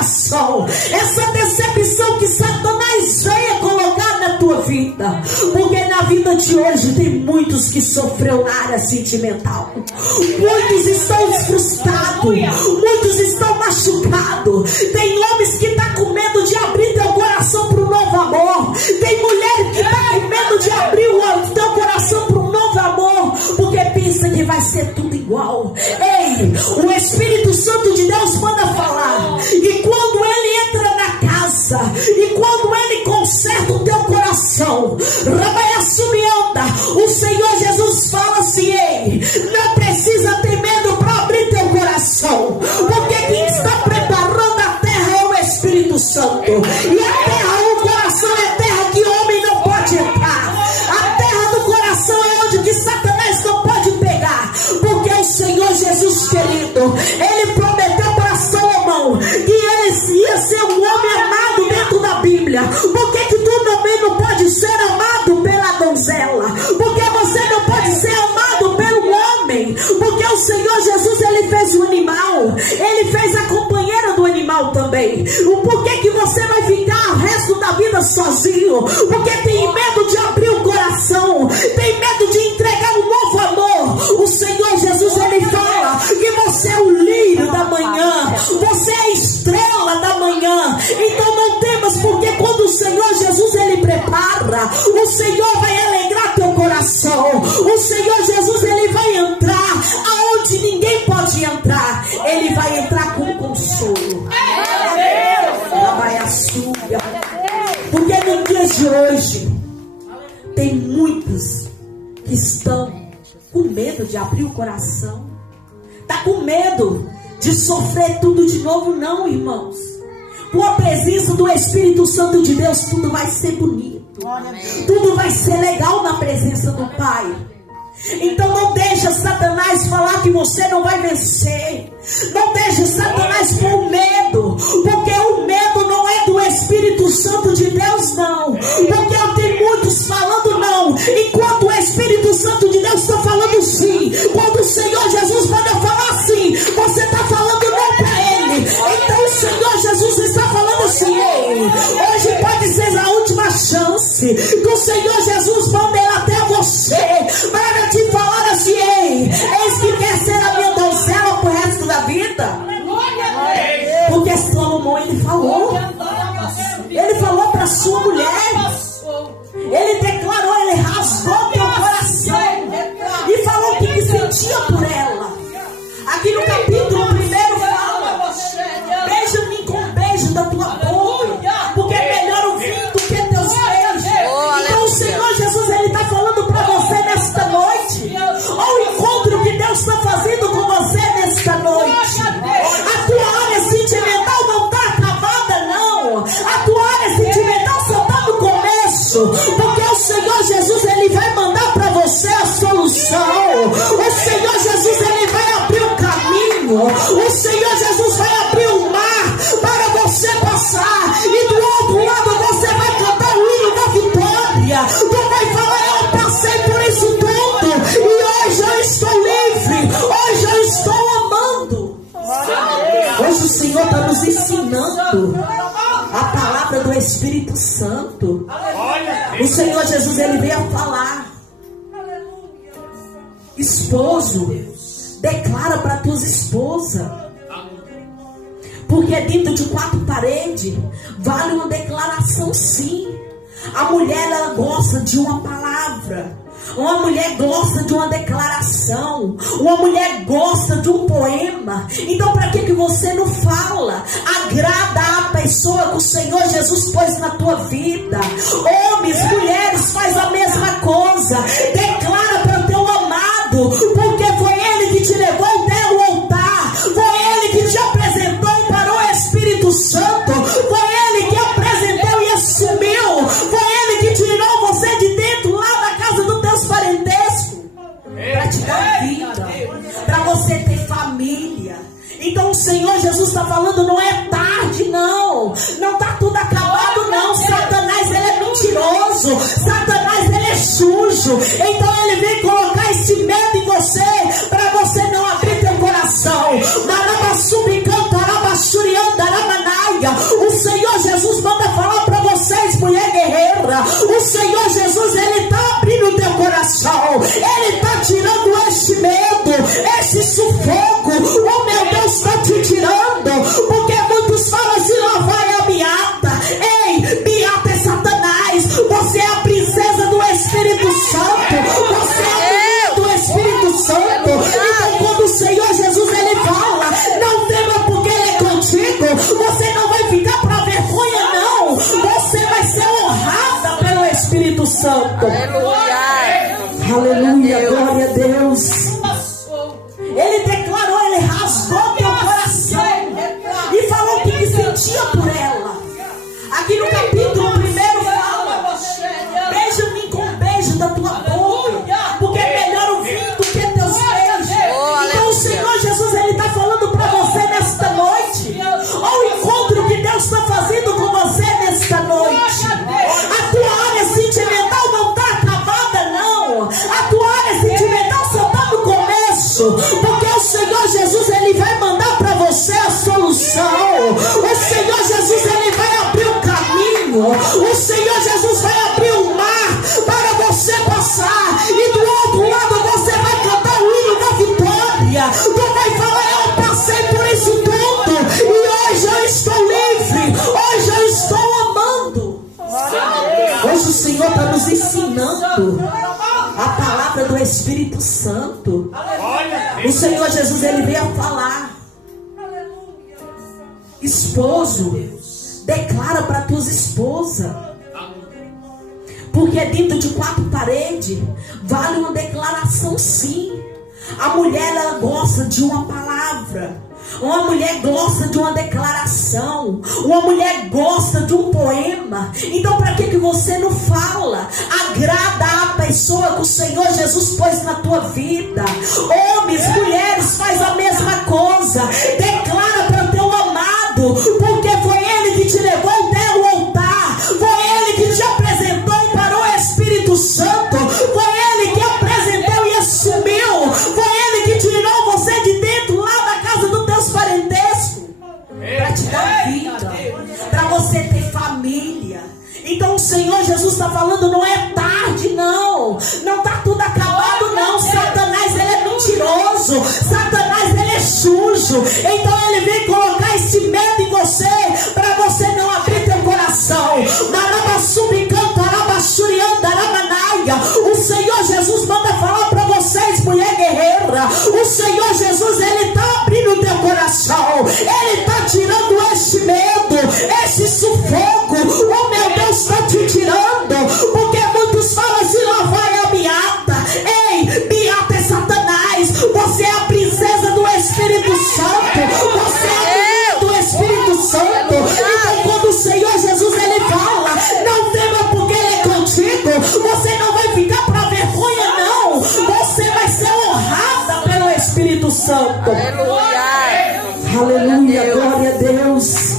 coração, essa decepção que Satanás venha colocar na tua vida, porque na vida de hoje tem muitos que sofreram na área sentimental, muitos estão frustrados, muitos estão machucados, tem homens que estão com medo de abrir teu coração para um novo amor, tem mulher que está com medo de abrir o teu coração para um novo amor, porque pensa que vai ser tudo igual. Ei, o Espírito Santo de Deus manda falar, e quando ele entra na casa, e quando ele conserta o teu coração, o Senhor Jesus fala assim: ei, não precisa ter medo para abrir teu coração, porque quem está preparando a terra é o Espírito Santo, e a terra, o coração é terra que homem não pode entrar, a terra do coração é onde que Satanás não pode pegar, porque o Senhor Jesus, querido, ele prometeu para Salomão que ele ia ser um homem amado dentro da Bíblia. Por que tu também não pode ser amado pela donzela? Porque você não pode ser amado pelo homem? Porque o Senhor Jesus, ele fez o animal, ele fez a companheira do animal também. Por que você vai ficar o resto da vida sozinho? Porque tem medo de abrir o coração, tem medo de entregar um novo amor. O Senhor Jesus, ele fala que você é o lírio da manhã, você é a estrela da manhã. Então não temas, porque quando o Senhor Jesus, ele prepara, o Senhor vai alegrar teu coração. O Senhor Jesus, ele vai entrar aonde ninguém pode entrar. Ele vai entrar com consolo. Porque no dia de hoje tem muitos que estão com medo de abrir o coração, tá com medo de sofrer tudo de novo. Não, irmãos, com a presença do Espírito Santo de Deus, tudo vai ser bonito, tudo vai ser legal na presença do Pai. Então não deixa Satanás falar que você não vai vencer, não deixa Satanás pôr medo, porque o medo não é do Espírito Santo de Deus, não, porque tem muitos falando não, enquanto o Espírito Santo de Deus está falando sim. Quando o Senhor Jesus manda falar sim, você está falando não para ele. Então o Senhor Jesus está falando assim: ei, hoje pode ser a última chance do Senhor Jesus manda ele até você para te falar assim: ei, eis que quer ser a minha donzela pro resto da vida. Porque Salomão, ele falou para sua mulher, ele declarou, ele rasgou teu coração e falou o que sentia por ela. Aqui no capítulo 1 fala: beija-me com um beijo da tua boca, porque é melhor o vinho do que teus beijos. Então o Senhor Jesus, ele está falando para você nesta noite. Olha o encontro que Deus está fazendo com você nesta noite. A tua área sentimental não está acabada, não. A tua área sentimental só está no começo, porque o Senhor Jesus, ele vai mandar para você a solução. O Senhor Jesus, ele vai abrir o caminho. O Senhor Jesus vai abrir o mar para você passar, e do outro lado você vai cantar o hino da vitória. Tu vai falar: eu passei por isso tudo e hoje eu estou livre, hoje eu estou amando. Hoje o Senhor está nos ensinando a palavra do Espírito Santo. O Senhor Jesus, ele veio a falar: esposo, declara para tuas esposas, porque dentro de 4 paredes vale uma declaração, sim. A mulher, ela gosta de uma palavra, uma mulher gosta de uma declaração, uma mulher gosta de um poema. Então para que você não fala? Agrada a pessoa que o Senhor Jesus pôs na tua vida. Homens, mulheres, faz a mesma coisa. Declara para o teu amado, porque foi ele que te levou até o altar, foi ele que te apresentou para o Espírito Santo, foi ele que apresentou e assumiu, foi ele que tirou você de dentro lá da casa dos teus parentescos, para te dar vida, para você ter família. Então o Senhor Jesus está falando: não é tarde, não está tudo acabado, não. Satanás, ele é mentiroso, Satanás, ele é sujo. Então ele vem colocar esse medo em você, para você não abrir teu coração. Santo. Aleluia, glória a Deus. Ele declarou, ele rasgou teu coração e falou o que sentia por ela. Aqui no capítulo 1 fala: beija-me com um beijo da tua boca, porque é melhor o vinho do que teus beijos. Então o Senhor Jesus, ele está falando para você nesta noite. Olha o encontro que Deus está fazendo com você nesta noite. A tua área sentimental não está acabada, não. A tua área sentimental só está no começo, porque o Senhor Jesus, ele vai mandar para você a solução. O Senhor Jesus, ele vai abrir o caminho. O Senhor Jesus vai abrir o mar para você passar, e do outro lado você vai cantar o hino da vitória. Tu vai falar: eu passei por isso tudo e hoje eu estou livre, hoje eu estou amando. Hoje o Senhor está nos ensinando a palavra do Espírito Santo. O Senhor Jesus, ele veio a falar: esposo, declara para tuas esposas, porque dentro de 4 paredes vale uma declaração, sim. A mulher, ela gosta de uma palavra, uma mulher gosta de uma declaração, uma mulher gosta de um poema. Então para que você não fala? Agrada a pessoa que o Senhor Jesus pôs na tua vida. Homens, mulheres, faz a mesma coisa. Declara para o teu amado, porque foi ele que te levou até o altar, foi ele que te apresentou para o Espírito Santo, foi ele que apresentou e assumiu, foi ele que tirou você de dentro lá da casa dos teus parentescos, para te dar vida, para você ter família. Então o Senhor Jesus está falando, não é